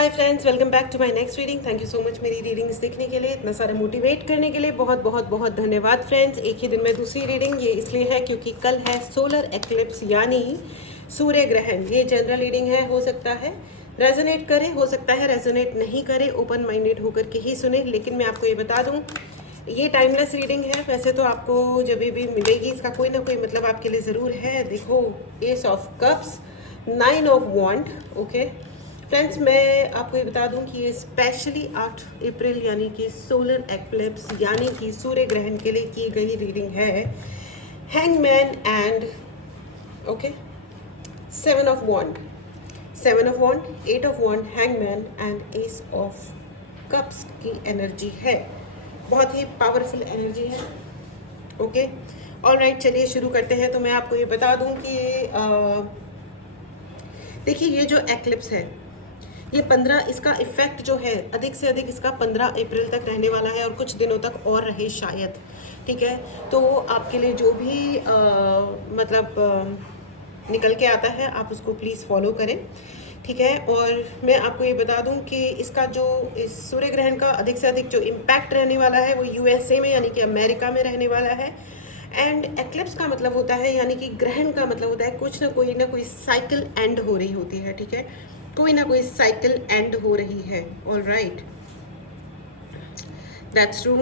Hi friends, welcome back to my next reading. Thank you so much मेरी readings देखने के लिए, इतना सारा मोटिवेट करने के लिए बहुत बहुत बहुत धन्यवाद फ्रेंड्स। एक ही दिन में दूसरी रीडिंग, ये इसलिए है क्योंकि कल है सोलर एक्लिप्स यानी सूर्य ग्रहण। ये जनरल रीडिंग है, हो सकता है रेजोनेट करे, हो सकता है रेजोनेट नहीं करे, ओपन माइंडेड होकर के ही सुने। लेकिन मैं आपको ये बता दूँ, ये टाइमलेस रीडिंग है। वैसे तो आपको जब भी मिलेगी इसका कोई ना कोई मतलब आपके लिए ज़रूर है। देखो, ace of cups, 9 of wand. Okay friends, मैं आपको ये बता दूं कि ये स्पेशली 8 अप्रैल यानी कि सोलर एक्लिप्स यानी कि सूर्य ग्रहण के लिए की गई रीडिंग है। Hangman and okay 7 of wand, 7 of wand, 8 of wand, hangman and ace of cups की एनर्जी है। बहुत ही पावरफुल एनर्जी है। ओके ऑलराइट, चलिए शुरू करते हैं। तो मैं आपको ये बता दूं कि देखिए, ये जो एक्लिप्स है ये 15, इसका इफेक्ट जो है अधिक से अधिक इसका 15 अप्रैल तक रहने वाला है और कुछ दिनों तक और रहे शायद। ठीक है, तो आपके लिए जो भी निकल के आता है आप उसको प्लीज़ फॉलो करें। ठीक है, और मैं आपको ये बता दूं कि इसका जो इस सूर्य ग्रहण का अधिक से अधिक जो इम्पैक्ट रहने वाला है वो यूएसए में यानी कि अमेरिका में रहने वाला है। एंड एक्लिप्स का मतलब होता है, यानी कि ग्रहण का मतलब होता है कुछ ना कोई साइकिल एंड हो रही होती है। ठीक है, कोई ना कोई साइकिल एंड हो रही है। All right, that's true.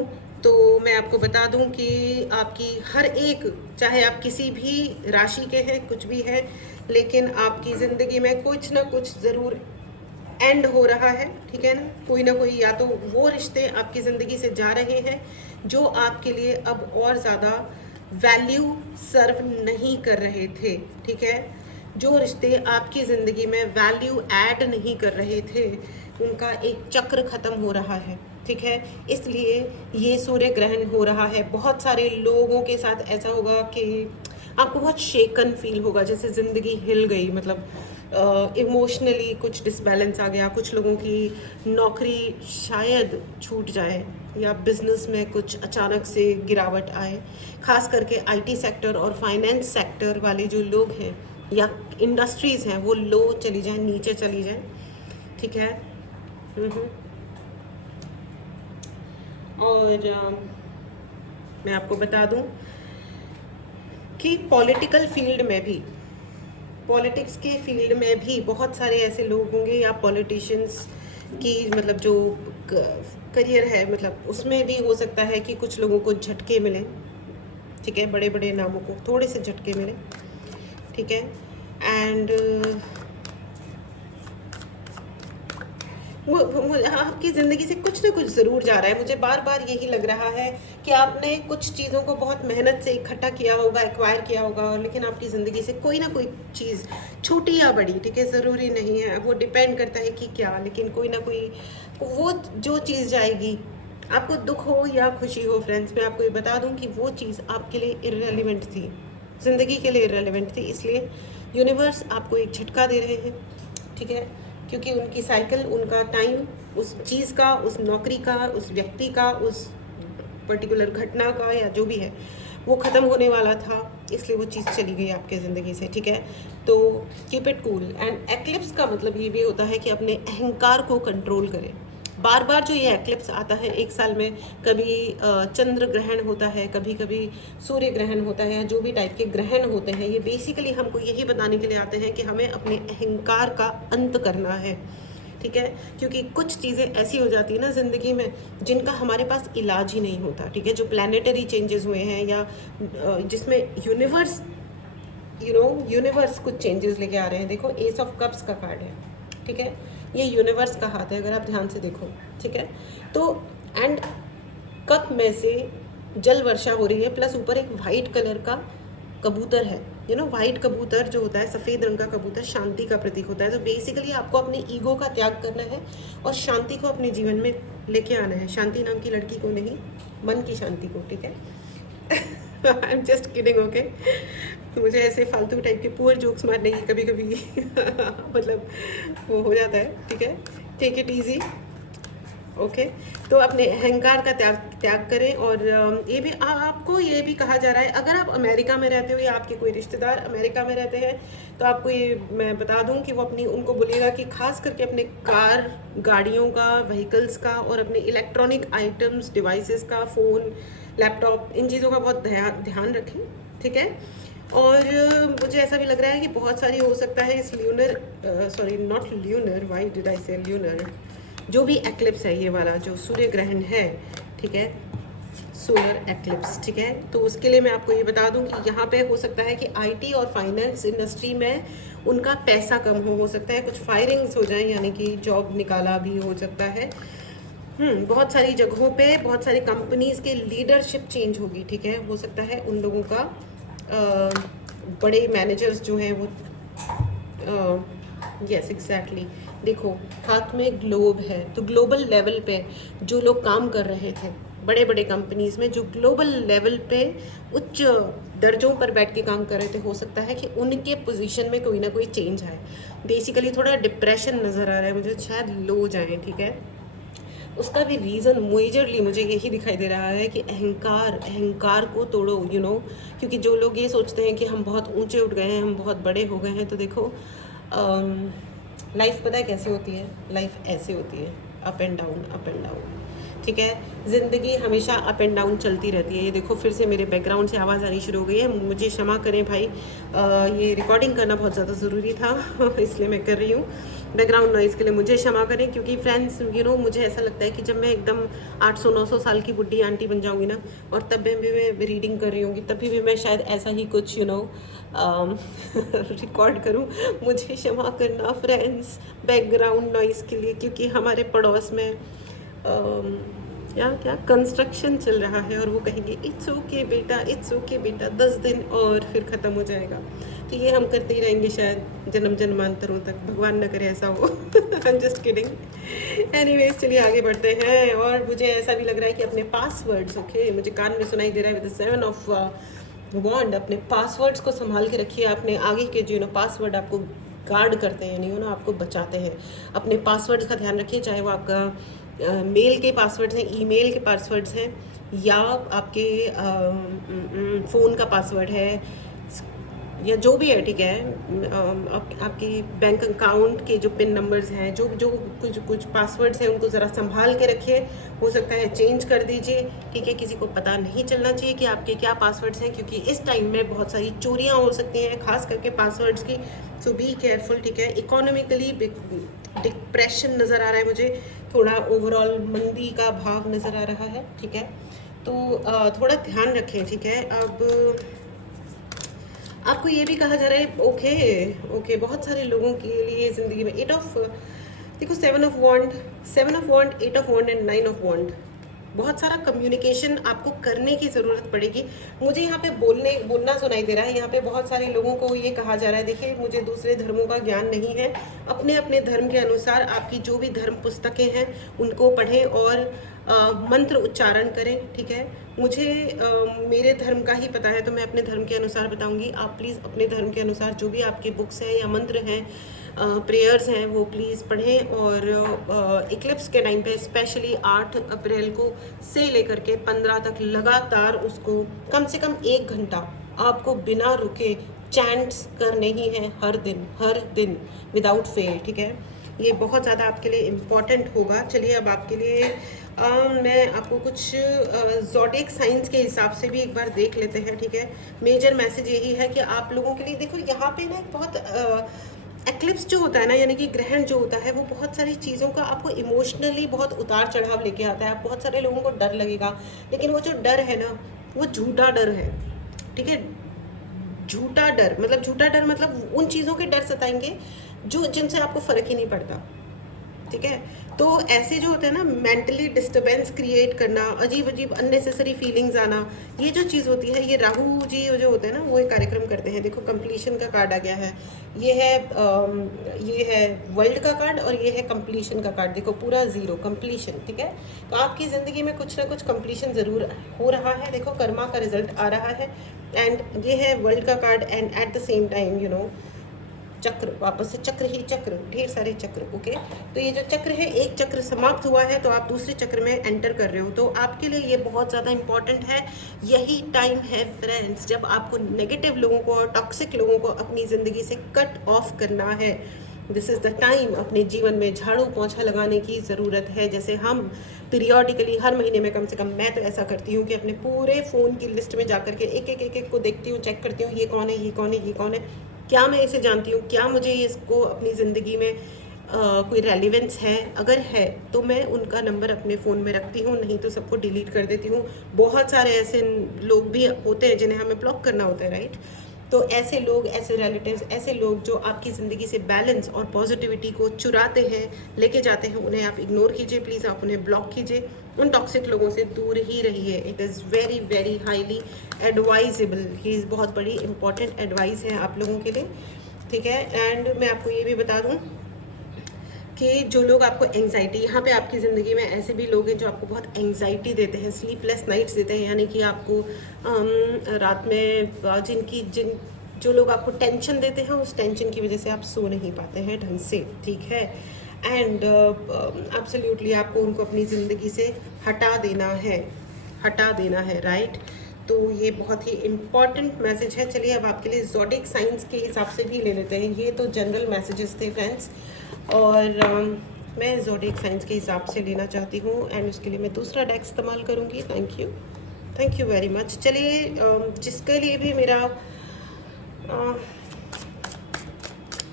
तो मैं आपको बता दूं कि आपकी हर एक, चाहे आप किसी भी राशि के हैं, कुछ भी है, लेकिन आपकी ज़िंदगी में कुछ ना कुछ ज़रूर एंड हो रहा है। ठीक है ना कोई, या तो वो रिश्ते आपकी ज़िंदगी से जा रहे हैं जो आपके लिए अब और ज़्यादा वैल्यू सर्व नहीं कर रहे थे। ठीक है, जो रिश्ते आपकी ज़िंदगी में वैल्यू ऐड नहीं कर रहे थे उनका एक चक्र ख़त्म हो रहा है। ठीक है, इसलिए ये सूर्य ग्रहण हो रहा है। बहुत सारे लोगों के साथ ऐसा होगा कि आपको बहुत शेकन फील होगा, जैसे ज़िंदगी हिल गई, मतलब इमोशनली कुछ डिसबैलेंस आ गया। कुछ लोगों की नौकरी शायद छूट जाए या बिजनेस में कुछ अचानक से गिरावट आए। खास करके आईटी सेक्टर और फाइनेंस सेक्टर वाले जो लोग हैं या इंडस्ट्रीज़ हैं वो लो चली जाए, नीचे चली जाए। ठीक है, और मैं आपको बता दूं कि पॉलिटिकल फील्ड में भी, पॉलिटिक्स के फील्ड में भी बहुत सारे ऐसे लोग होंगे या पॉलिटिशियंस की मतलब जो करियर है, मतलब उसमें भी हो सकता है कि कुछ लोगों को झटके मिले। ठीक है, बड़े बड़े नामों को थोड़े से झटके मिले। ठीक है, एंड वो आपकी ज़िंदगी से कुछ ना कुछ ज़रूर जा रहा है। मुझे बार बार यही लग रहा है कि आपने कुछ चीज़ों को बहुत मेहनत से इकट्ठा किया होगा, एक्वायर किया होगा, लेकिन आपकी ज़िंदगी से कोई ना कोई चीज़, छोटी या बड़ी, ठीक है, ज़रूरी नहीं है, वो डिपेंड करता है कि क्या, लेकिन कोई ना कोई वो जो चीज़ जाएगी, आपको दुख हो या खुशी हो फ्रेंड्स, मैं आपको ये बता दूँ कि वो चीज़ आपके लिए इररेलेवेंट थी, ज़िंदगी के लिए इररेलेवेंट थी। इसलिए यूनिवर्स आपको एक झटका दे रहे हैं। ठीक है, क्योंकि उनकी साइकिल, उनका टाइम, उस चीज़ का, उस नौकरी का, उस व्यक्ति का, उस पर्टिकुलर घटना का या जो भी है वो ख़त्म होने वाला था, इसलिए वो चीज़ चली गई आपके ज़िंदगी से। ठीक है, तो keep it cool. And eclipse का मतलब ये भी होता है कि अपने अहंकार को कंट्रोल करें। बार बार जो ये एक्लिप्स आता है एक साल में, कभी चंद्र ग्रहण होता है, कभी कभी सूर्य ग्रहण होता है, या जो भी टाइप के ग्रहण होते हैं, ये बेसिकली हमको यही बताने के लिए आते हैं कि हमें अपने अहंकार का अंत करना है। ठीक है, क्योंकि कुछ चीज़ें ऐसी हो जाती है ना ज़िंदगी में जिनका हमारे पास इलाज ही नहीं होता। ठीक है, जो प्लानिटरी चेंजेस हुए हैं या जिसमें यूनिवर्स यूनिवर्स कुछ चेंजेस लेके आ रहे हैं। देखो, एस ऑफ कप्स का कार्ड है। ठीक है, ये यूनिवर्स का हाथ है अगर आप ध्यान से देखो। ठीक है, तो एंड कप में से जल वर्षा हो रही है, प्लस ऊपर एक वाइट कलर का कबूतर है। वाइट कबूतर जो होता है, सफ़ेद रंग का कबूतर, शांति का प्रतीक होता है। तो बेसिकली आपको अपने ईगो का त्याग करना है और शांति को अपने जीवन में लेके आना है। शांति नाम की लड़की को नहीं, मन की शांति को। ठीक है, I am just kidding. Okay, मुझे ऐसे फालतू टाइप के पुअर जोक्स मारने की कभी कभी मतलब वो हो जाता है। ठीक है, टेक इट ईजी। ओके। तो अपने अहंकार का त्याग त्याग करें। और ये भी आपको ये भी कहा जा रहा है, अगर आप अमेरिका में रहते हो या आपके कोई रिश्तेदार अमेरिका में रहते हैं, तो आपको ये मैं बता दूं कि वो अपनी उनको बोलिएगा कि खास करके अपने कार गाड़ियों का, व्हीकल्स का और अपने इलेक्ट्रॉनिक आइटम्स डिवाइसेस का, फ़ोन, लैपटॉप, इन चीज़ों का बहुत ध्यान रखें, ठीक है। और मुझे ऐसा भी लग रहा है कि बहुत सारी हो सकता है इस lunar, sorry not lunar, why did I से ल्यूनर, जो भी एक्लिप्स है ये वाला जो सूर्य ग्रहण है, ठीक है, सोलर एक्लिप्स, ठीक है। तो उसके लिए मैं आपको ये बता दूं कि यहाँ पे हो सकता है कि आईटी और फाइनेंस इंडस्ट्री में उनका पैसा कम हो सकता है, कुछ फायरिंग्स हो जाए, यानी कि जॉब निकाला भी हो सकता है। बहुत सारी जगहों पे बहुत सारी कंपनीज के लीडरशिप चेंज होगी, ठीक है। हो सकता है उन लोगों का बड़े मैनेजर्स जो हैं वो यस एग्जैक्टली, देखो हाथ में ग्लोब है, तो ग्लोबल लेवल पे जो लोग काम कर रहे थे बड़े बड़े कंपनीज में, जो ग्लोबल लेवल पे उच्च दर्जों पर बैठ के काम कर रहे थे, हो सकता है कि उनके पोजीशन में कोई ना कोई चेंज आए। बेसिकली थोड़ा डिप्रेशन नज़र आ रहा है मुझे, शायद लो जाए, ठीक है। उसका भी रीज़न मेजरली मुझे यही दिखाई दे रहा है कि अहंकार को तोड़ो, क्योंकि जो लोग ये सोचते हैं कि हम बहुत ऊंचे उठ गए हैं, हम बहुत बड़े हो गए हैं, तो देखो लाइफ पता है कैसे होती है, लाइफ ऐसे होती है, up and down, up and down, ठीक है। ज़िंदगी हमेशा अप एंड डाउन चलती रहती है। ये देखो फिर से मेरे बैकग्राउंड से आवाज़ आनी शुरू हो गई है, मुझे क्षमा करें भाई, ये रिकॉर्डिंग करना बहुत ज़्यादा ज़रूरी था इसलिए मैं कर रही हूँ। बैकग्राउंड नॉइज़ के लिए मुझे क्षमा करें, क्योंकि फ्रेंड्स मुझे ऐसा लगता है कि जब मैं एकदम 800-900 साल की बुढ़ी आंटी बन जाऊँगी ना, और तब भी मैं रीडिंग कर रही होंगी, तभी भी मैं शायद ऐसा ही कुछ रिकॉर्ड करूं। मुझे क्षमा करना फ्रेंड्स बैकग्राउंड नॉइज़ के लिए, क्योंकि हमारे पड़ोस में क्या कंस्ट्रक्शन चल रहा है, और वो कहेंगे इट्स ओके बेटा, इट्स ओके बेटा, 10 दिन और फिर ख़त्म हो जाएगा। तो ये हम करते ही रहेंगे शायद जन्म जन्मांतरों तक, भगवान न करे ऐसा हो। I am just kidding. Anyways चलिए आगे बढ़ते हैं। और मुझे ऐसा भी लग रहा है कि अपने पासवर्ड्स, ओके, मुझे कान में सुनाई दे रहा है विद 7 ऑफ वॉन्ड, अपने पासवर्ड्स को संभाल के रखिए। अपने आगे के जो पासवर्ड आपको गार्ड करते हैं, आपको बचाते हैं। अपने पासवर्ड्स का ध्यान रखिए, चाहे वो आपका मेल के पासवर्ड्स हैं, ईमेल के पासवर्ड्स हैं, या आपके फ़ोन का पासवर्ड है, या जो भी है, ठीक है। आपके बैंक अकाउंट के जो पिन नंबर्स हैं, जो जो कुछ पासवर्ड्स हैं, उनको ज़रा संभाल के रखिए। हो सकता है चेंज कर दीजिए, ठीक है। किसी को पता नहीं चलना चाहिए कि आपके क्या पासवर्ड्स हैं, क्योंकि इस टाइम में बहुत सारी चोरियां हो सकती हैं, खास करके पासवर्ड्स की। सो बी केयरफुल, ठीक है। इकोनॉमिकली डिप्रेशन नज़र आ रहा है मुझे, थोड़ा ओवरऑल मंदी का भाव नज़र आ रहा है, ठीक है। तो थोड़ा ध्यान रखें, ठीक है। अब आपको ये भी कहा जा रहा है, ओके, बहुत सारे लोगों के लिए ज़िंदगी में देखो 7 of wand, 8 of wands and 9 of wands, बहुत सारा कम्युनिकेशन आपको करने की ज़रूरत पड़ेगी। मुझे यहाँ पे बोलना सुनाई दे रहा है। यहाँ पे बहुत सारे लोगों को ये कहा जा रहा है, देखिए मुझे दूसरे धर्मों का ज्ञान नहीं है, अपने अपने धर्म के अनुसार आपकी जो भी धर्म पुस्तकें हैं उनको पढ़ें और मंत्र उच्चारण करें, ठीक है। मुझे मेरे धर्म का ही पता है, तो मैं अपने धर्म के अनुसार बताऊंगी। आप प्लीज़ अपने धर्म के अनुसार जो भी आपके बुक्स हैं या मंत्र हैं, प्रेयर्स हैं, वो प्लीज़ पढ़ें। और इक्लिप्स के टाइम पे स्पेशली 8 अप्रैल को से लेकर के 15 तक लगातार उसको कम से कम 1 घंटा आपको बिना रुके चैंट्स करने ही हैं, हर दिन विदाउट फेल, ठीक है। ये बहुत ज़्यादा आपके लिए इम्पॉर्टेंट होगा। चलिए अब आपके लिए मैं आपको कुछ ज़ोडिएक साइंस के हिसाब से भी एक बार देख लेते हैं, ठीक है। मेजर मैसेज यही है कि आप लोगों के लिए, देखो यहाँ पे ना बहुत एक्लिप्स जो होता है ना, यानी कि ग्रहण जो होता है, वो बहुत सारी चीज़ों का आपको इमोशनली बहुत उतार चढ़ाव लेके आता है। बहुत सारे लोगों को डर लगेगा, लेकिन वो जो डर है ना, वो झूठा डर है, ठीक है। झूठा डर मतलब उन चीज़ों के डर सताएंगे जिनसे आपको फ़र्क ही नहीं पड़ता, ठीक है। तो ऐसे जो होते हैं ना, मेंटली डिस्टर्बेंस क्रिएट करना, अजीब अननेसेसरी फीलिंग्स आना, ये जो चीज़ होती है, ये राहु जी जो होते हैं ना, वो एक कार्यक्रम करते हैं। देखो कंप्लीशन का कार्ड आ गया है, ये है वर्ल्ड का कार्ड और ये है कंप्लीशन का कार्ड। देखो पूरा 0 कंप्लीशन, ठीक है। तो आपकी ज़िंदगी में कुछ ना कुछ कंप्लीशन ज़रूर हो रहा है। देखो कर्मा का रिजल्ट आ रहा है, एंड ये है वर्ल्ड का card, and at the same time चक्र, वापस से चक्र ही चक्र, ढेर सारे चक्र। ओके, तो ये जो चक्र है, एक चक्र समाप्त हुआ है तो आप दूसरे चक्र में एंटर कर रहे हो, तो आपके लिए ये बहुत ज़्यादा इंपॉर्टेंट है। यही टाइम है फ्रेंड्स जब आपको नेगेटिव लोगों को और टॉक्सिक लोगों को अपनी ज़िंदगी से कट ऑफ करना है। दिस इज़ द टाइम अपने जीवन में झाड़ू पोंछा लगाने की ज़रूरत है। जैसे हम पीरियोडिकली हर महीने में कम से कम, मैं तो ऐसा करती हूँ कि अपने पूरे फ़ोन की लिस्ट में जा कर के एक को देखती हूँ, चेक करती हूँ, ये कौन है, ये कौन है, ये कौन है, क्या मैं इसे जानती हूँ, क्या मुझे इसको अपनी ज़िंदगी में कोई रेलिवेंस है। अगर है तो मैं उनका नंबर अपने फ़ोन में रखती हूँ, नहीं तो सबको डिलीट कर देती हूँ। बहुत सारे ऐसे लोग भी होते हैं जिन्हें हमें ब्लॉक करना होता है, राइट। तो ऐसे लोग, ऐसे रिलेटिव्स, ऐसे लोग जो आपकी ज़िंदगी से बैलेंस और पॉजिटिविटी को चुराते हैं, लेके जाते हैं, उन्हें आप इग्नोर कीजिए प्लीज़, आप उन्हें ब्लॉक कीजिए। उन टॉक्सिक लोगों से दूर ही रहिए। It is very very highly advisable. ये बहुत बड़ी इंपॉर्टेंट एडवाइस है आप लोगों के लिए, ठीक है। एंड मैं आपको ये भी बता दूँ कि जो लोग आपको एंग्जाइटी, यहाँ पे आपकी ज़िंदगी में ऐसे भी लोग हैं जो आपको बहुत एंग्जाइटी देते हैं, स्लीपलेस नाइट्स देते हैं, यानी कि आपको रात में जो लोग आपको टेंशन देते हैं, उस टेंशन की वजह से आप सो नहीं पाते हैं ढंग से, ठीक है। एंड एब्सोल्युटली आपको उनको अपनी ज़िंदगी से हटा देना है, राइट। तो ये बहुत ही इम्पॉर्टेंट मैसेज है। चलिए अब आपके लिए ज़ोडिएक साइंस के हिसाब से भी ले लेते हैं। ये तो जनरल मैसेजेस थे फ्रेंड्स, और मैं ज़ोडिएक साइंस के हिसाब से लेना चाहती हूँ, एंड उसके लिए मैं दूसरा डेक इस्तेमाल करूँगी। Thank you very much. चलिए जिसके लिए भी मेरा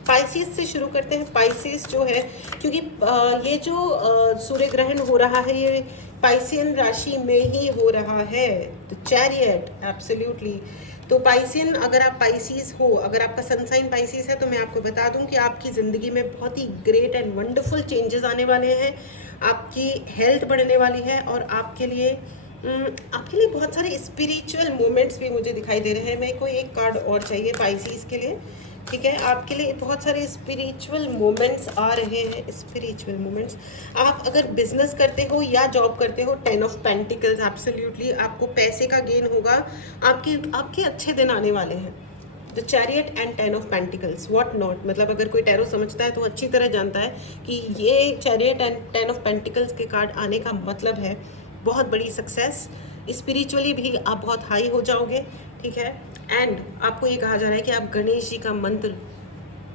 पाइसिस से शुरू करते हैं। पाइसिस जो है, क्योंकि ये जो सूर्य ग्रहण हो रहा है ये पाइसियन राशि में ही हो रहा है, तो चैरियट, एब्सोल्युटली। तो पाइसियन, अगर आप पाइसिस हो, अगर आपका सनसाइन पाइसिस है, तो मैं आपको बता दूं कि आपकी ज़िंदगी में बहुत ही ग्रेट एंड वंडरफुल चेंजेस आने वाले हैं। आपकी हेल्थ बढ़ने वाली है, और आपके लिए बहुत सारे स्पिरिचुअल मोमेंट्स भी मुझे दिखाई दे रहे हैं। मेरे को एक कार्ड और चाहिए पाइसिस के लिए, ठीक है। आपके लिए बहुत सारे स्पिरिचुअल मोमेंट्स आ रहे हैं, स्पिरिचुअल मोमेंट्स। आप अगर बिजनेस करते हो या जॉब करते हो, 10 ऑफ पेंटिकल्स, एब्सोल्युटली आपको पैसे का गेन होगा। आपके अच्छे दिन आने वाले हैं। The chariot and 10 of pentacles, what not, मतलब अगर कोई टैरो समझता है तो अच्छी तरह जानता है कि ये चैरियट एंड 10 ऑफ पेंटिकल्स के कार्ड आने का मतलब है बहुत बड़ी सक्सेस। स्पिरिचुअली भी आप बहुत हाई हो जाओगे, ठीक है। एंड आपको ये कहा जा रहा है कि आप गणेश जी का मंत्र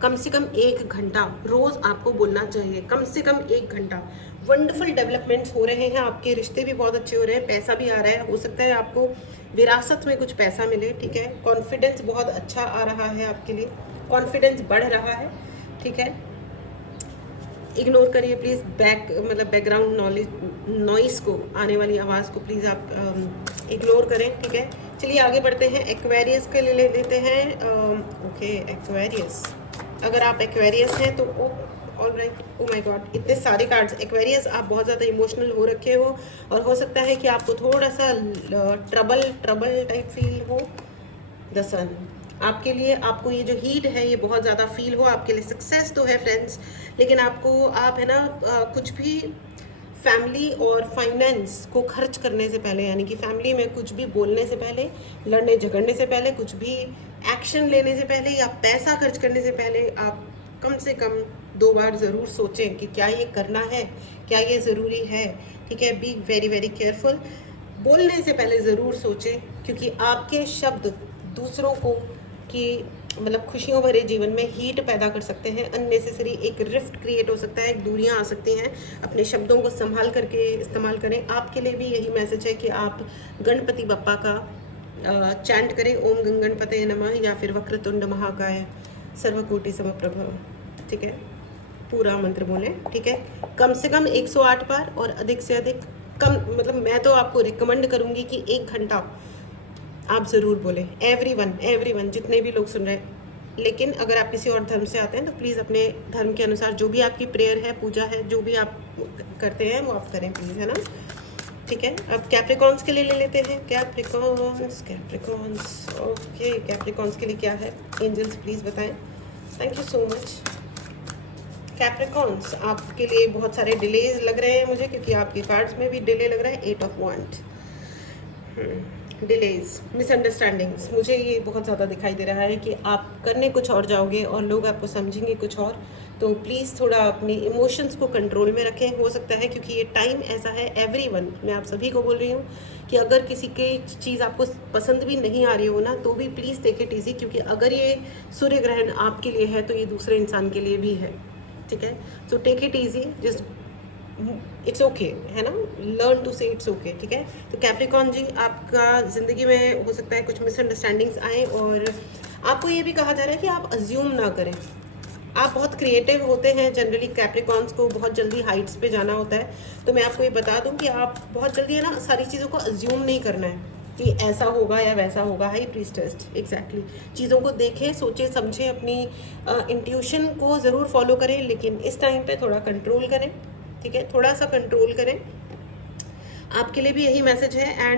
कम से कम 1 घंटा रोज़ आपको बोलना चाहिए, कम से कम 1 घंटा। वंडरफुल डेवलपमेंट्स हो रहे हैं, आपके रिश्ते भी बहुत अच्छे हो रहे हैं, पैसा भी आ रहा है, हो सकता है आपको विरासत में कुछ पैसा मिले, ठीक है। कॉन्फिडेंस बहुत अच्छा आ रहा है आपके लिए, कॉन्फिडेंस बढ़ रहा है, ठीक है। इग्नोर करिए प्लीज़ बैकग्राउंड नॉइस को, आने वाली आवाज़ को प्लीज़ आप इग्नोर करें, ठीक है। चलिए आगे बढ़ते हैं। एक्वेरियस के लिए ले लेते हैं। ओके, एक्वेरियस, अगर आप एक्वेरियस हैं तो all right. O my God, इतने सारे कार्ड्स। एक्वेरियस, आप बहुत ज़्यादा इमोशनल हो रखे हो, और हो सकता है कि आपको थोड़ा सा ट्रबल टाइप फील हो। द सन, आपके लिए, आपको ये जो हीट है ये बहुत ज़्यादा फील हो, आपके लिए सक्सेस तो है फ्रेंड्स, लेकिन आप है ना कुछ भी फैमिली और फाइनेंस को खर्च करने से पहले, यानी कि फैमिली में कुछ भी बोलने से पहले, लड़ने झगड़ने से पहले, कुछ भी एक्शन लेने से पहले या पैसा खर्च करने से पहले, आप कम से कम 2 बार ज़रूर सोचें कि क्या ये करना है, क्या ये ज़रूरी है, ठीक है। B very very careful. बोलने से पहले ज़रूर सोचें, क्योंकि आपके शब्द दूसरों को की खुशियों भरे जीवन में हीट पैदा कर सकते हैं। अननेसेसरी एक रिफ्ट क्रिएट हो सकता है, एक दूरियां आ सकती हैं। अपने शब्दों को संभाल करके इस्तेमाल करें। आपके लिए भी यही मैसेज है कि आप गणपति बप्पा का चैंट करें, ओम गं गणपते नमः, या फिर वक्रतुंड महाकाय सर्वकोटि समप्रभ, ठीक है। पूरा मंत्र बोलें, ठीक है, कम से कम 108 बार, और अधिक से अधिक मैं तो आपको रिकमेंड करूँगी कि 1 घंटा आप ज़रूर बोलें। एवरीवन जितने भी लोग सुन रहे हैं। लेकिन अगर आप किसी और धर्म से आते हैं तो प्लीज़ अपने धर्म के अनुसार जो भी आपकी प्रेयर है, पूजा है, जो भी आप करते हैं वो आप करें प्लीज़, है ना, ठीक है। अब कैप्रिकॉन्स के लिए ले लेते हैं। कैप्रिकॉन्स, ओके, कैप्रिकॉन्स के लिए क्या है, एंजल्स प्लीज़ बताएं। Thank you so much. Capricorns, आपके लिए बहुत सारे डिलेज लग रहे हैं मुझे, क्योंकि आपके कार्ड्स में भी डिले लग रहा है। 8 ऑफ वांड, डिलेज, मिसअंडरस्टैंडिंग्स, मुझे ये बहुत ज़्यादा दिखाई दे रहा है कि आप करने कुछ और जाओगे और लोग आपको समझेंगे कुछ और। तो प्लीज़ थोड़ा अपने इमोशंस को कंट्रोल में रखें। हो सकता है क्योंकि ये टाइम ऐसा है, एवरीवन, मैं आप सभी को बोल रही हूँ कि अगर किसी की चीज़ आपको पसंद भी नहीं आ रही हो ना, तो भी प्लीज़ टेक इट ईजी, क्योंकि अगर ये सूर्य ग्रहण आपके लिए है तो ये दूसरे इंसान के लिए भी है, ठीक है। So take it easy, just it's okay, है ना, learn to say it's okay, ठीक है। तो कैप्रिकॉर्न जी, आपका ज़िंदगी में हो सकता है कुछ मिसअंडरस्टैंडिंग्स आए, और आपको ये भी कहा जा रहा है कि आप अज्यूम ना करें। आप बहुत क्रिएटिव होते हैं जनरली, कैप्रिकॉर्न्स को बहुत जल्दी हाइट्स पे जाना होता है। तो मैं आपको ये बता दूं कि आप बहुत जल्दी, है ना, सारी चीज़ों को अज्यूम नहीं करना है कि ऐसा होगा या वैसा होगा। हाई प्रीस्टेस, एग्जैक्टली, चीज़ों को देखें, सोचें, समझें, अपनी इंट्यूशन को ज़रूर फॉलो करें, लेकिन इस टाइम पे थोड़ा कंट्रोल करें, ठीक है, थोड़ा सा कंट्रोल करें। आपके लिए भी यही मैसेज है।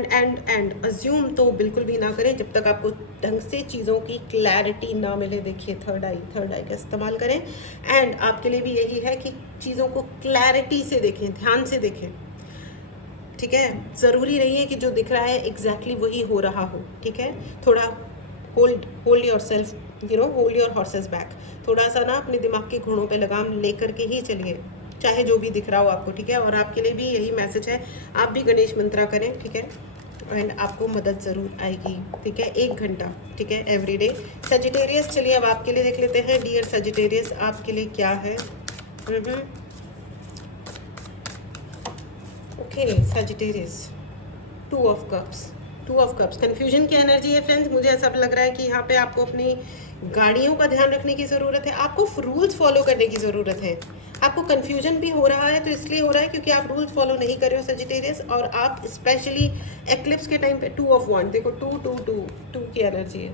एंड अज्यूम तो बिल्कुल भी ना करें जब तक आपको ढंग से चीज़ों की क्लैरिटी ना मिले। देखिए, थर्ड आई का इस्तेमाल करें। एंड आपके लिए भी यही है कि चीज़ों को क्लैरिटी से देखें, ध्यान से देखें, ठीक है। ज़रूरी नहीं है कि जो दिख रहा है एग्जैक्टली वही हो रहा हो, ठीक है। थोड़ा hold your self, hold your horses back. थोड़ा सा ना अपने दिमाग के घोड़ों पे लगाम लेकर के ही चलिए, चाहे जो भी दिख रहा हो आपको, ठीक है। और आपके लिए भी यही मैसेज है, आप भी गणेश मंत्रा करें, ठीक है, एंड आपको मदद ज़रूर आएगी, ठीक है। 1 घंटा, ठीक है, एवरीडे। सजिटेरियस, चलिए अब आपके लिए देख लेते हैं। डियर सजिटेरियस, आपके लिए क्या है? Okay Sagittarius, 2 of cups, confusion की एनर्जी है फ्रेंड्स। मुझे ऐसा लग रहा है कि यहाँ पे आपको अपनी गाड़ियों का ध्यान रखने की ज़रूरत है, आपको रूल्स फॉलो करने की ज़रूरत है। आपको कन्फ्यूजन भी हो रहा है तो इसलिए हो रहा है क्योंकि आप रूल्स फॉलो नहीं कर रहे हो सजिटेरियस। और आप स्पेशली एक्लिप्स के टाइम पे 2 ऑफ वॉन्ड, देखो 2 की एनर्जी है,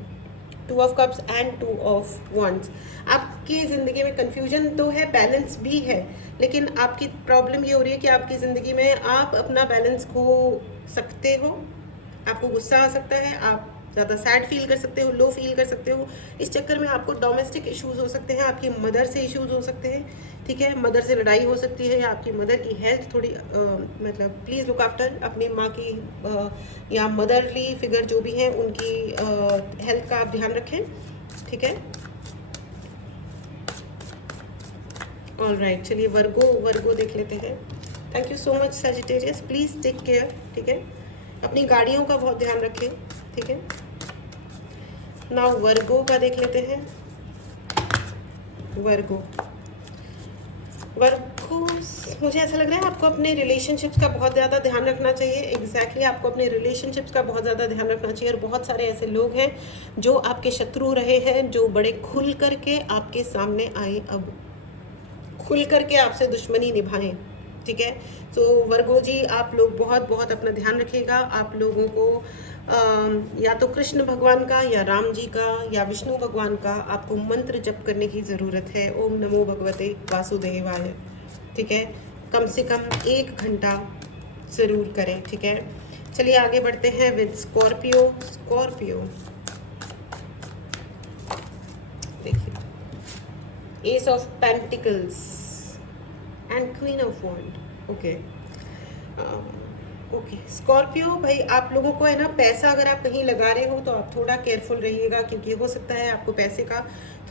2 of cups and 2 of wands. आपकी ज़िंदगी में कन्फ्यूजन तो है, बैलेंस भी है, लेकिन आपकी प्रॉब्लम ये हो रही है कि आपकी ज़िंदगी में आप अपना बैलेंस खो सकते हो, आपको गुस्सा आ सकता है, आप ज़्यादा सैड फील कर सकते हो, लो फील कर सकते हो। इस चक्कर में आपको डोमेस्टिक इश्यूज़ हो सकते हैं, आपकी मदर से इश्यूज़ हो सकते हैं, ठीक है, मदर से लड़ाई हो सकती है, या आपकी मदर की हेल्थ थोड़ी मतलब प्लीज़ लुक आफ्टर अपनी माँ की या मदरली फिगर जो भी हैं उनकी हेल्थ का आप ध्यान रखें, ठीक है। ऑल राइट, चलिए वर्गो देख लेते हैं। Thank you so much Sagittarius, please take care, ठीक है, अपनी गाड़ियों का बहुत ध्यान रखें, ठीक है। नाउ वर्गो का देख लेते हैं। वर्गो, मुझे ऐसा लग रहा है आपको अपने रिलेशनशिप्स का बहुत ज़्यादा ध्यान रखना चाहिए। एग्जैक्टली आपको अपने रिलेशनशिप्स का बहुत ज़्यादा ध्यान रखना चाहिए। और बहुत सारे ऐसे लोग हैं जो आपके शत्रु रहे हैं, जो बड़े खुल करके आपके सामने आए, अब खुल करके आपसे दुश्मनी निभाएं, ठीक है। तो वर्गो जी, आप लोग बहुत बहुत अपना ध्यान रखिएगा। आप लोगों को या तो कृष्ण भगवान का या राम जी का या विष्णु भगवान का आपको मंत्र जप करने की ज़रूरत है। ओम नमो भगवते वासुदेवाय, ठीक है, कम से कम 1 घंटा ज़रूर करें, ठीक है। चलिए आगे बढ़ते हैं विद स्कॉर्पियो। देखिए, ace of pentacles and queen of wand. Okay Scorpio भाई, आप लोगों को है ना, पैसा अगर आप कहीं लगा रहे हो तो आप थोड़ा केयरफुल रहिएगा, क्योंकि हो सकता है आपको पैसे का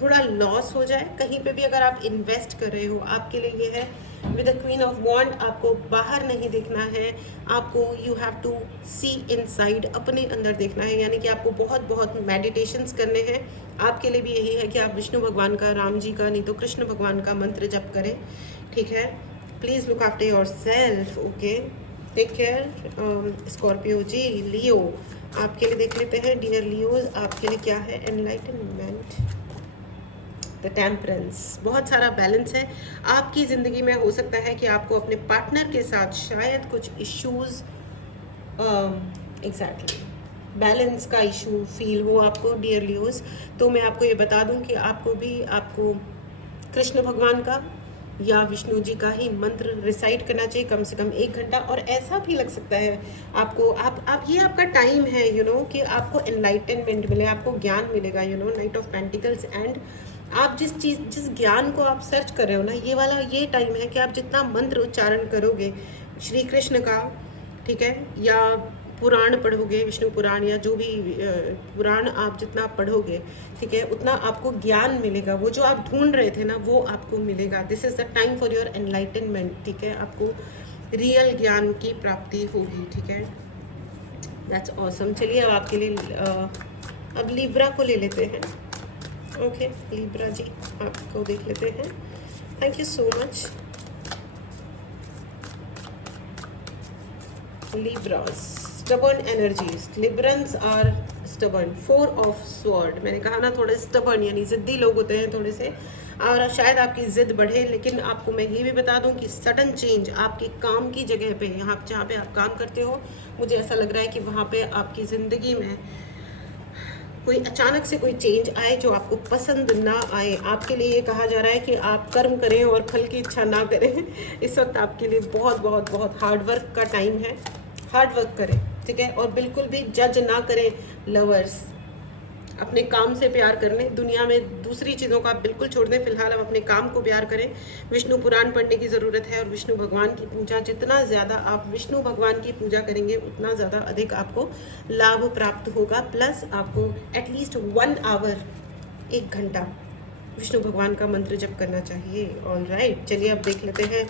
थोड़ा लॉस हो जाए। कहीं पे भी अगर आप इन्वेस्ट कर रहे हो, आपके लिए ये है with the queen of wand, आपको बाहर नहीं देखना है, आपको you have to see inside, अपने अंदर देखना है। यानी कि आपको बहुत बहुत मेडिटेशंस करने हैं। आपके लिए भी यही है कि आप विष्णु भगवान का, राम जी का, नहीं तो कृष्ण भगवान का मंत्र जप करें, ठीक है। Please look after yourself, okay, take care. Scorpio ji, Leo, आपके लिए देख लेते हैं। डियर लियोज, आपके लिए क्या है? एनलाइटनमेंट, द टेम्परेंस, बहुत सारा बैलेंस है आपकी ज़िंदगी में। हो सकता है कि आपको अपने पार्टनर के साथ शायद कुछ इश्यूज़, एग्जैक्टली बैलेंस का इशू फील हो आपको डियर लियोज। तो मैं आपको ये बता दूं कि आपको कृष्ण भगवान का या विष्णु जी का ही मंत्र रिसाइट करना चाहिए कम से कम 1 घंटा। और ऐसा भी लग सकता है आपको, आप ये आपका टाइम है कि आपको एनलाइटनमेंट मिले, आपको ज्ञान मिलेगा, नाइट ऑफ पेंटिकल्स। एंड आप जिस ज्ञान को आप सर्च कर रहे हो ना, ये टाइम है कि आप जितना मंत्र उच्चारण करोगे श्री कृष्ण का, ठीक है, या पुराण पढ़ोगे, विष्णु पुराण या जो भी पुराण आप जितना पढ़ोगे, ठीक है, उतना आपको ज्ञान मिलेगा। वो जो आप ढूंढ रहे थे ना, वो आपको मिलेगा। This is the time for your enlightenment, ठीक है, आपको रियल ज्ञान की प्राप्ति होगी, ठीक है। That's awesome. चलिए अब आपके लिए अब लिब्रा को ले लेते हैं। ओके लिब्रा जी, आपको देख लेते हैं। Thank you so much. Libras, stubborn energies. Librans are stubborn. 4 of sword, मैंने कहा ना थोड़े stubborn यानी ज़िद्दी लोग होते हैं थोड़े से, और शायद आपकी ज़िद बढ़े। लेकिन आपको मैं ये भी बता दूं कि सडन चेंज आपके काम की जगह पे, यहाँ जहाँ पे आप काम करते हो, मुझे ऐसा लग रहा है कि वहाँ पे आपकी ज़िंदगी में कोई अचानक से कोई चेंज आए जो आपको पसंद ना आए। आपके लिए ये कहा जा रहा है कि आप कर्म करें और फल की इच्छा ना करें। इस वक्त आपके लिए बहुत बहुत बहुत हार्ड वर्क का टाइम है। हार्ड वर्क करें, ठीक है, और बिल्कुल भी जज ना करें लवर्स। अपने काम से प्यार कर लें, दुनिया में दूसरी चीज़ों का बिल्कुल छोड़ दें। फिलहाल हम अपने काम को प्यार करें। विष्णु पुराण पढ़ने की ज़रूरत है और विष्णु भगवान की पूजा, जितना ज़्यादा आप विष्णु भगवान की पूजा करेंगे उतना ज़्यादा अधिक आपको लाभ प्राप्त होगा। प्लस आपको एटलीस्ट 1 आवर, 1 घंटा विष्णु भगवान का मंत्र जप करना चाहिए। ऑल राइट, चलिए अब देख लेते हैं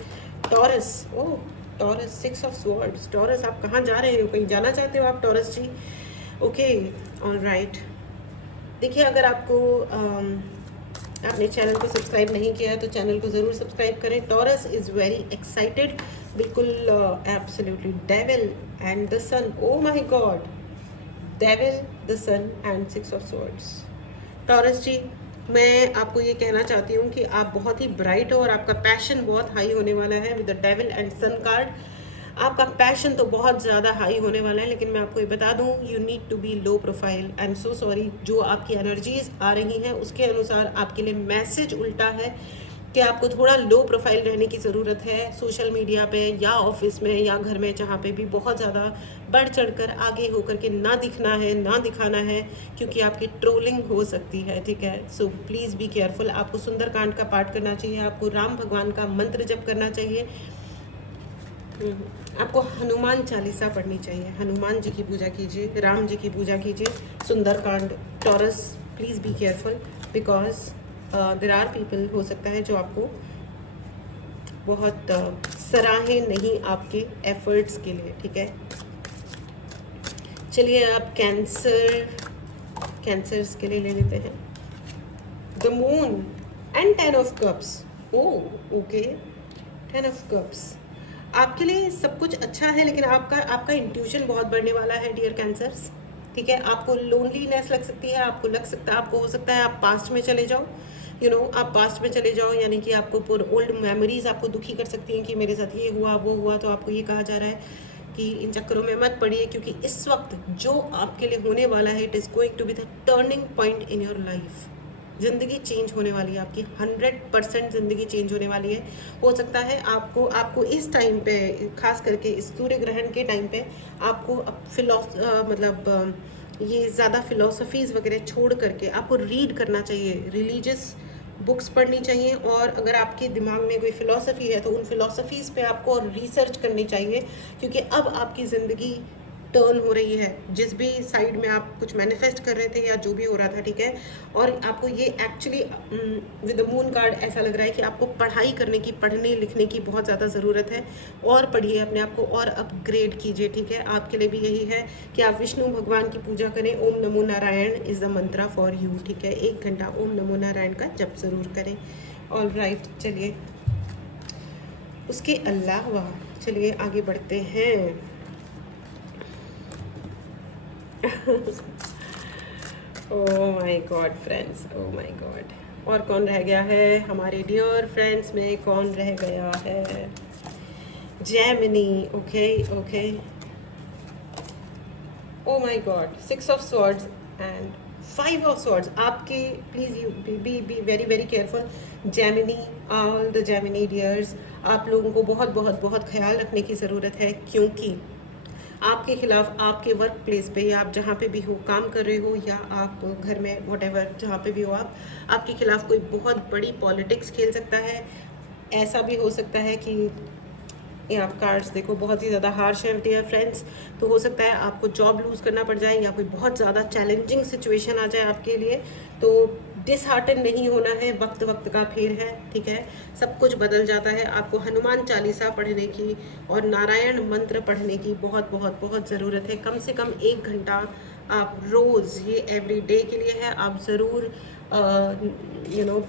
taurus. Oh taurus, 6 of swords. Taurus आप कहाँ जा रहे हो? कहीं जाना चाहते हो आप Taurus ji? Okay all right. देखिए अगर आपको आपने चैनल को सब्सक्राइब नहीं किया है तो चैनल को ज़रूर सब्सक्राइब करें। टॉरस इज़ वेरी एक्साइटेड, बिल्कुल absolutely. Devil and the sun, oh my God, devil the sun and 6 of swords. Taurus ji, मैं आपको ये कहना चाहती हूँ कि आप बहुत ही ब्राइट हो और आपका पैशन बहुत हाई होने वाला है with the devil and sun card. आपका पैशन तो बहुत ज़्यादा हाई होने वाला है, लेकिन मैं आपको ये बता दूं, you need to be low profile. I am so sorry, जो आपकी एनर्जीज आ रही हैं उसके अनुसार आपके लिए मैसेज उल्टा है कि आपको थोड़ा लो प्रोफाइल रहने की ज़रूरत है। सोशल मीडिया पे या ऑफिस में या घर में, जहाँ पे भी बहुत ज़्यादा बढ़ चढ़कर आगे होकर के ना दिखना है, ना दिखाना है, क्योंकि आपकी ट्रोलिंग हो सकती है, ठीक है। So please be careful. आपको सुंदरकांड का पाठ करना चाहिए, आपको राम भगवान का मंत्र जप करना चाहिए, आपको हनुमान चालीसा पढ़नी चाहिए, हनुमान जी की पूजा कीजिए, राम जी की पूजा कीजिए, Sundarkand. Taurus please be careful because there are people, हो सकता है जो आपको बहुत सराहें नहीं आपके एफर्ट्स के लिए, ठीक है। चलिए आप कैंसर्स के लिए ले लेते हैं the moon and 10 of cups. Oh okay, 10 of cups आपके लिए सब कुछ अच्छा है, लेकिन आपका इंट्यूशन बहुत बढ़ने वाला है डियर कैंसर्स, ठीक है। आपको लोनलीनेस लग सकती है, आपको लग सकता है, आपको हो सकता है आप पास्ट में चले जाओ, आप पास्ट में चले जाओ, यानी कि आपको ओल्ड मेमोरीज आपको दुखी कर सकती हैं कि मेरे साथ ये हुआ वो हुआ। तो आपको ये कहा जा रहा है कि इन चक्करों में मत पड़िए, क्योंकि इस वक्त जो आपके लिए होने वाला है, it is going to be the turning point in your life. ज़िंदगी चेंज होने वाली है आपकी, 100% ज़िंदगी चेंज होने वाली है। हो सकता है आपको इस टाइम पे, खास करके इस सूर्य ग्रहण के टाइम पे, आपको ये ज़्यादा फिलोसफीज़ वगैरह छोड़ करके आपको रीड करना चाहिए, रिलीजियस बुक्स पढ़नी चाहिए। और अगर आपके दिमाग में कोई फ़िलॉसफी है तो उन फ़िलॉसफीज़ पे आपको रिसर्च करनी चाहिए, क्योंकि अब आपकी ज़िंदगी टर्न हो रही है। जिस भी साइड में आप कुछ मैनिफेस्ट कर रहे थे या जो भी हो रहा था, ठीक है, और आपको ये actually with the moon card ऐसा लग रहा है कि आपको पढ़ाई करने की, पढ़ने लिखने की बहुत ज़्यादा ज़रूरत है। और पढ़िए, अपने आप को और अपग्रेड कीजिए, ठीक है। आपके लिए भी यही है कि आप विष्णु भगवान की पूजा करें। ओम नमो Narayan is the Mantra for you, ठीक है। 1 घंटा ओम नमो नारायण का जप ज़रूर करें। ऑल राइट, चलिए उसके अलावा चलिए आगे बढ़ते हैं। ओह my God friends, oh my God, और कौन रह गया है हमारे डियर फ्रेंड्स में? कौन रह गया है? Gemini. Okay okay, oh my God, 6 of swords and 5 of swords. आपके please you be very very careful Gemini, all the Gemini dears. आप लोगों को बहुत बहुत बहुत ख्याल रखने की ज़रूरत है, क्योंकि आपके खिलाफ आपके वर्क प्लेस पे, या आप जहाँ पे भी हो, काम कर रहे हो या आप घर में, व्हाटएवर जहाँ पे भी हो, आपके खिलाफ कोई बहुत बड़ी पॉलिटिक्स खेल सकता है। ऐसा भी हो सकता है कि ये आप कार्ड्स देखो बहुत ही ज़्यादा हार्श हैं डियर फ्रेंड्स। तो हो सकता है आपको जॉब लूज़ करना पड़ जाए या कोई बहुत ज़्यादा चैलेंजिंग सिचुएशन आ जाए आपके लिए। तो डिसहार्टन नहीं होना है, वक्त वक्त का फेर है, ठीक है, सब कुछ बदल जाता है। आपको हनुमान चालीसा पढ़ने की और नारायण मंत्र पढ़ने की बहुत बहुत बहुत ज़रूरत है। कम से कम 1 घंटा आप रोज़, ये एवरी डे के लिए है, आप ज़रूर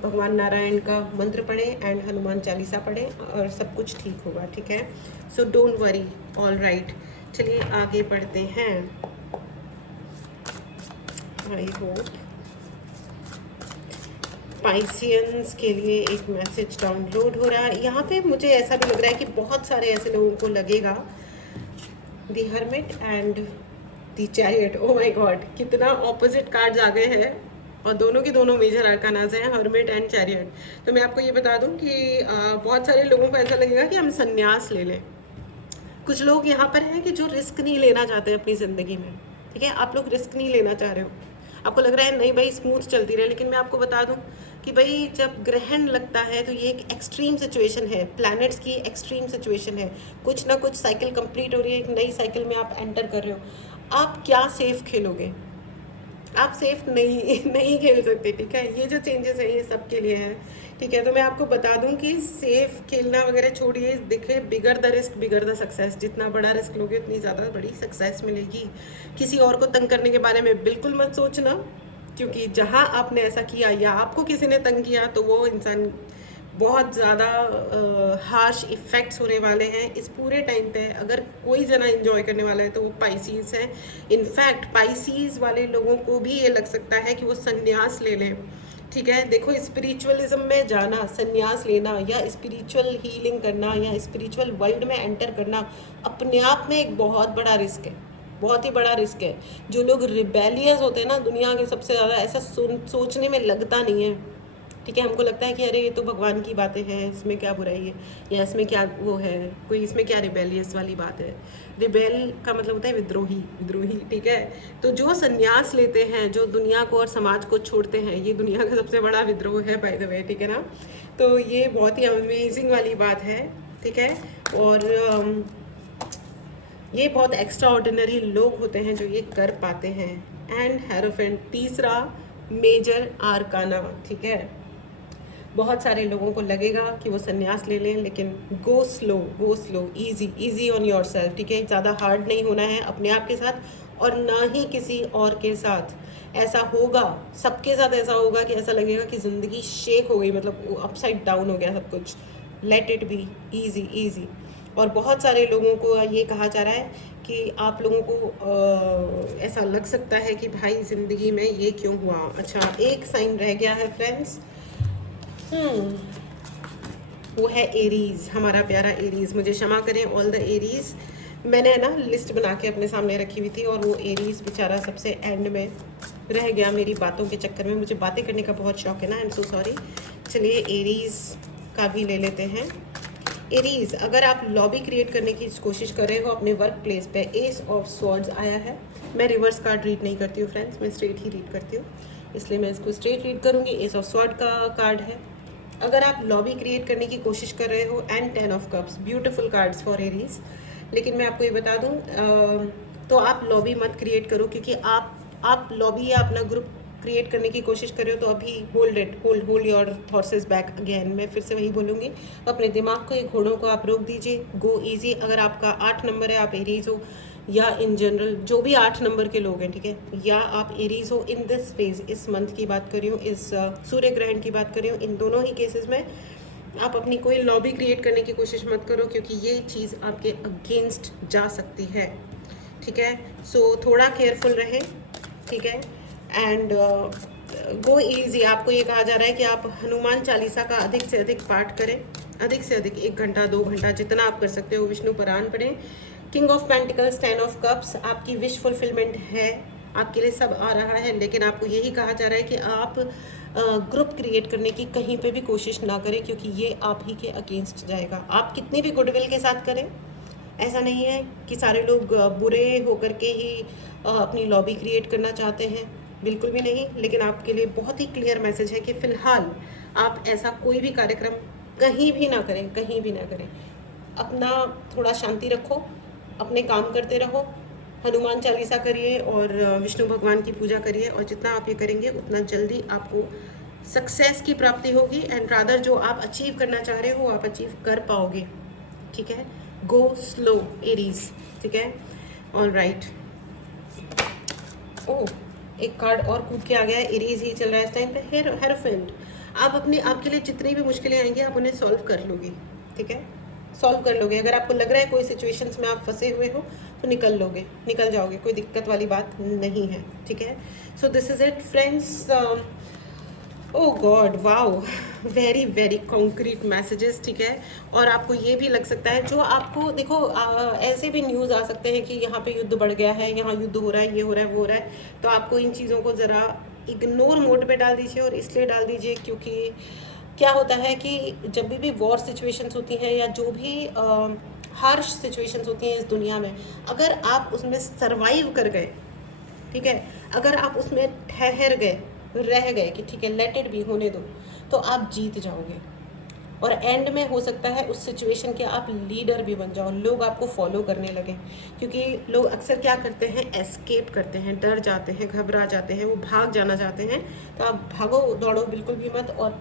भगवान नारायण का मंत्र पढ़ें एंड हनुमान चालीसा पढ़ें और सब कुछ ठीक होगा, ठीक है। So don't worry, all right. चलिए आगे बढ़ते हैं। आई होप पाइसियंस के लिए एक मैसेज डाउनलोड हो रहा है। यहाँ पे मुझे ऐसा भी लग रहा है कि बहुत सारे ऐसे लोगों को लगेगा the hermit and the chariot. O my God, कितना ऑपोजिट कार्ड्स आ गए हैं और दोनों की दोनों मेजर अरकानाज हैं, हर्मिट एंड चैरियट। तो मैं आपको ये बता दूं कि बहुत सारे लोगों को ऐसा लगेगा कि हम संन्यास ले लें। कुछ लोग यहाँ पर हैं कि जो रिस्क नहीं लेना चाहते अपनी ज़िंदगी में, ठीक है। आप लोग रिस्क नहीं लेना चाह रहे हो, आपको लग रहा है नहीं भाई स्मूथ चलती रहे। लेकिन मैं आपको बता दूं कि भाई जब ग्रहण लगता है तो ये एक एक्सट्रीम सिचुएशन है, प्लैनेट्स की एक्सट्रीम सिचुएशन है। कुछ ना कुछ साइकिल कंप्लीट हो रही है, एक नई साइकिल में आप एंटर कर रहे हो। आप क्या सेफ खेलोगे? आप सेफ नहीं खेल सकते, ठीक है। ये जो चेंजेस हैं ये सबके लिए हैं, ठीक है। तो मैं आपको बता दूं कि सेफ खेलना वगैरह छोड़िए, देखिए bigger the risk bigger the success. जितना बड़ा रिस्क लोगे उतनी ज़्यादा बड़ी सक्सेस मिलेगी। किसी और को तंग करने के बारे में बिल्कुल मत सोचना, क्योंकि जहाँ आपने ऐसा किया या आपको किसी ने तंग किया तो वो इंसान बहुत ज़्यादा हार्श इफ़ेक्ट्स होने वाले हैं इस पूरे टाइम पे। अगर कोई जना एंजॉय करने वाला है तो वो पाइसीज़ है। इनफैक्ट पाइसीज़ वाले लोगों को भी ये लग सकता है कि वो संन्यास ले लें, ठीक है। देखो स्पिरिचुअलिज्म में जाना, संन्यास लेना या स्पिरिचुअल हीलिंग करना या स्पिरिचुअल वर्ल्ड में एंटर करना अपने आप में एक बहुत बड़ा रिस्क है, बहुत ही बड़ा रिस्क है। जो लोग रिबेलियस होते हैं ना दुनिया के, सबसे ज़्यादा ऐसा सोचने में लगता नहीं है, ठीक है। हमको लगता है कि अरे ये तो भगवान की बातें हैं, इसमें क्या बुराई है या इसमें क्या वो है, कोई इसमें क्या रिबेलियस वाली बात है। रिबेल का मतलब होता है विद्रोही, विद्रोही, ठीक है। तो जो संन्यास लेते हैं, जो दुनिया को और समाज को छोड़ते हैं, ये दुनिया का सबसे बड़ा विद्रोह है बाय द वे, ठीक है ना। तो ये बहुत ही अमेजिंग वाली बात है, ठीक है। और ये बहुत एक्स्ट्रा ऑर्डिनरी लोग होते हैं जो ये कर पाते हैं। एंड हेरोफेंट, तीसरा मेजर आर्काना, ठीक है। बहुत सारे लोगों को लगेगा कि वो संन्यास ले लें, लेकिन go slow, easy on your self, ठीक है। ज़्यादा हार्ड नहीं होना है अपने आप के साथ और ना ही किसी और के साथ। ऐसा होगा, सबके साथ ऐसा होगा कि ऐसा लगेगा कि ज़िंदगी शेक हो गई, मतलब अपसाइड डाउन हो गया सब कुछ। Let it be easy. और बहुत सारे लोगों को ये कहा जा रहा है कि आप लोगों को ऐसा लग सकता है कि भाई ज़िंदगी में ये क्यों हुआ। अच्छा, एक साइन रह गया है फ्रेंड्स, वो है एरीज, हमारा प्यारा एरीज। मुझे क्षमा करें ऑल द एरीज, मैंने है ना लिस्ट बना के अपने सामने रखी हुई थी और वो एरीज बेचारा सबसे एंड में रह गया मेरी बातों के चक्कर में। मुझे बातें करने का बहुत शौक है ना, आई एम सो सॉरी। चलिए एरीज का भी ले लेते हैं। एरीज, अगर आप लॉबी क्रिएट करने की कोशिश कर रहे हो अपने वर्क प्लेस पे, एस ऑफ स्वॉर्ड्स आया है। मैं रिवर्स कार्ड रीड नहीं करती हूँ फ्रेंड्स, मैं स्ट्रेट ही रीड करती हूँ, इसलिए मैं इसको स्ट्रेट रीड करूँगी। एस ऑफ स्वॉर्ड का कार्ड है। अगर आप लॉबी क्रिएट करने की कोशिश कर रहे हो, and 10 of cups, beautiful cards for Aries. लेकिन मैं आपको ये बता दूं, तो आप लॉबी मत क्रिएट करो, क्योंकि आप लॉबी या अपना ग्रुप क्रिएट करने की कोशिश कर रहे हो तो अभी hold your horses back again. मैं फिर से वही बोलूँगी, अपने दिमाग को, एक घोड़ों को आप रोक दीजिए, गो ईजी। अगर आपका 8 नंबर है, आप एरीज हो, या इन जनरल जो भी 8 नंबर के लोग हैं, ठीक है, या आप एरीज हो इन दिस फेज, इस मंथ की बात कर रही हूँ, इस सूर्य ग्रहण की बात कर रही हूँ, इन दोनों ही केसेस में आप अपनी कोई लॉबी क्रिएट करने की कोशिश मत करो, क्योंकि ये चीज़ आपके अगेंस्ट जा सकती है, ठीक है। सो थोड़ा केयरफुल रहें, ठीक है। And go easy. आपको ये कहा जा रहा है कि आप हनुमान चालीसा का अधिक से अधिक पाठ करें, अधिक से अधिक, 1 घंटा 2 घंटा जितना आप कर सकते हो। विष्णु पुराण पढ़ें। King of pentacles, 10 of cups, आपकी विश फुलफिलमेंट है, आपके लिए सब आ रहा है। लेकिन आपको यही कहा जा रहा है कि आप ग्रुप क्रिएट करने की कहीं पे भी कोशिश ना करें, क्योंकि ये आप ही के अगेंस्ट जाएगा। आप कितनी भी गुडविल के साथ करें, ऐसा नहीं है कि सारे लोग बुरे होकर के ही अपनी लॉबी क्रिएट करना चाहते हैं, बिल्कुल भी नहीं। लेकिन आपके लिए बहुत ही क्लियर मैसेज है कि फ़िलहाल आप ऐसा कोई भी कार्यक्रम कहीं भी ना करें, कहीं भी ना करें। अपना थोड़ा शांति रखो, अपने काम करते रहो, हनुमान चालीसा करिए और विष्णु भगवान की पूजा करिए, और जितना आप ये करेंगे उतना जल्दी आपको सक्सेस की प्राप्ति होगी, एंड रादर जो आप अचीव करना चाह रहे हो आप अचीव कर पाओगे। ठीक है, गो स्लो एरीज। ठीक है, ऑल राइट। ओह, एक कार्ड और कूद के आ गया है, एरीज ही चल रहा है इस टाइम पे। हेरोफेंट, आप अपने आपके लिए जितनी भी मुश्किलें आएंगी आप उन्हें सॉल्व कर लोगे। ठीक है, सॉल्व कर लोगे। अगर आपको लग रहा है कोई सिचुएशंस में आप फंसे हुए हो तो निकल जाओगे, कोई दिक्कत वाली बात नहीं है। ठीक है, so this is it friends. Oh God, wow, very very concrete messages. ठीक है, और आपको ये भी लग सकता है, जो आपको देखो ऐसे भी न्यूज़ आ सकते हैं कि यहाँ पे युद्ध बढ़ गया है, यहाँ युद्ध हो रहा है, ये हो रहा है, वो हो रहा है, तो आपको इन चीज़ों को ज़रा इग्नोर मोड पे डाल दीजिए। और इसलिए डाल दीजिए क्योंकि क्या होता है कि जब भी वॉर सिचुएशंस होती हैं या जो भी हार्श सिचुएशंस होती हैं इस दुनिया में, अगर आप उसमें सरवाइव कर गए, ठीक है, अगर आप उसमें ठहर गए, रह गए कि ठीक है लेट इट बी, होने दो, तो आप जीत जाओगे। और एंड में हो सकता है उस सिचुएशन के आप लीडर भी बन जाओ, लोग आपको फॉलो करने लगे। क्योंकि लोग अक्सर क्या करते हैं, एस्केप करते हैं, डर जाते हैं, घबरा जाते हैं, वो भाग जाना चाहते हैं। तो आप भागो दौड़ो बिल्कुल भी मत, और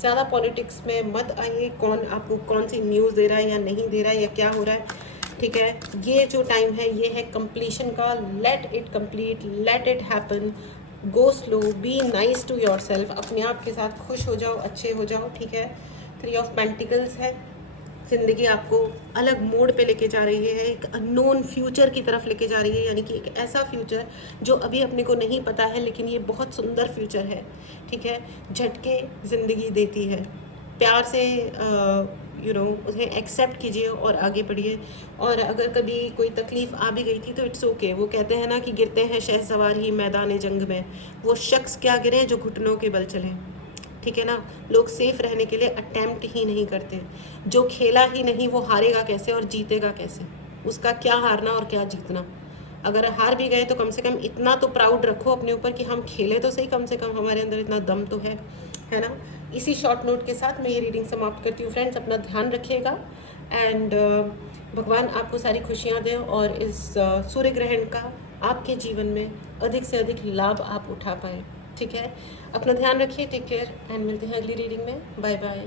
ज़्यादा पॉलिटिक्स में मत आइए, कौन आपको कौन सी न्यूज़ दे रहा है या नहीं दे रहा है या क्या हो रहा है। ठीक है, ये जो टाइम है ये है कंप्लीशन का। Let it complete, let it happen, go slow, be nice to yourself, अपने आप के साथ खुश हो जाओ, अच्छे हो जाओ। ठीक है, 3 ऑफ पेंटिकल्स है, ज़िंदगी आपको अलग मोड पे लेके जा रही है, एक अननोन फ्यूचर की तरफ लेके जा रही है, यानी कि एक ऐसा फ्यूचर जो अभी अपने को नहीं पता है, लेकिन ये बहुत सुंदर फ्यूचर है। ठीक है, झटके ज़िंदगी देती है, प्यार से उसे एक्सेप्ट कीजिए और आगे बढ़िए। और अगर कभी कोई तकलीफ़ आ भी गई थी तो इट्स ओके। वो कहते हैं ना कि गिरते हैं शहसवार ही मैदान जंग में, वो शख्स क्या गिरे जो घुटनों के बल चले। ठीक है ना, लोग सेफ रहने के लिए अटेम्प्ट ही नहीं करते। जो खेला ही नहीं वो हारेगा कैसे और जीतेगा कैसे, उसका क्या हारना और क्या जीतना। अगर हार भी गए तो कम से कम इतना तो प्राउड रखो अपने ऊपर कि हम खेले तो सही, कम से कम हमारे अंदर इतना दम तो है ना। इसी शॉर्ट नोट के साथ मैं ये रीडिंग समाप्त करती हूँ फ्रेंड्स। अपना ध्यान रखिएगा, एंड भगवान आपको सारी खुशियाँ दें और इस सूर्य ग्रहण का आपके जीवन में अधिक से अधिक लाभ आप उठा पाएँ। ठीक है, अपना ध्यान रखिए, टेक केयर, एंड मिलते हैं अगली रीडिंग में। Bye bye.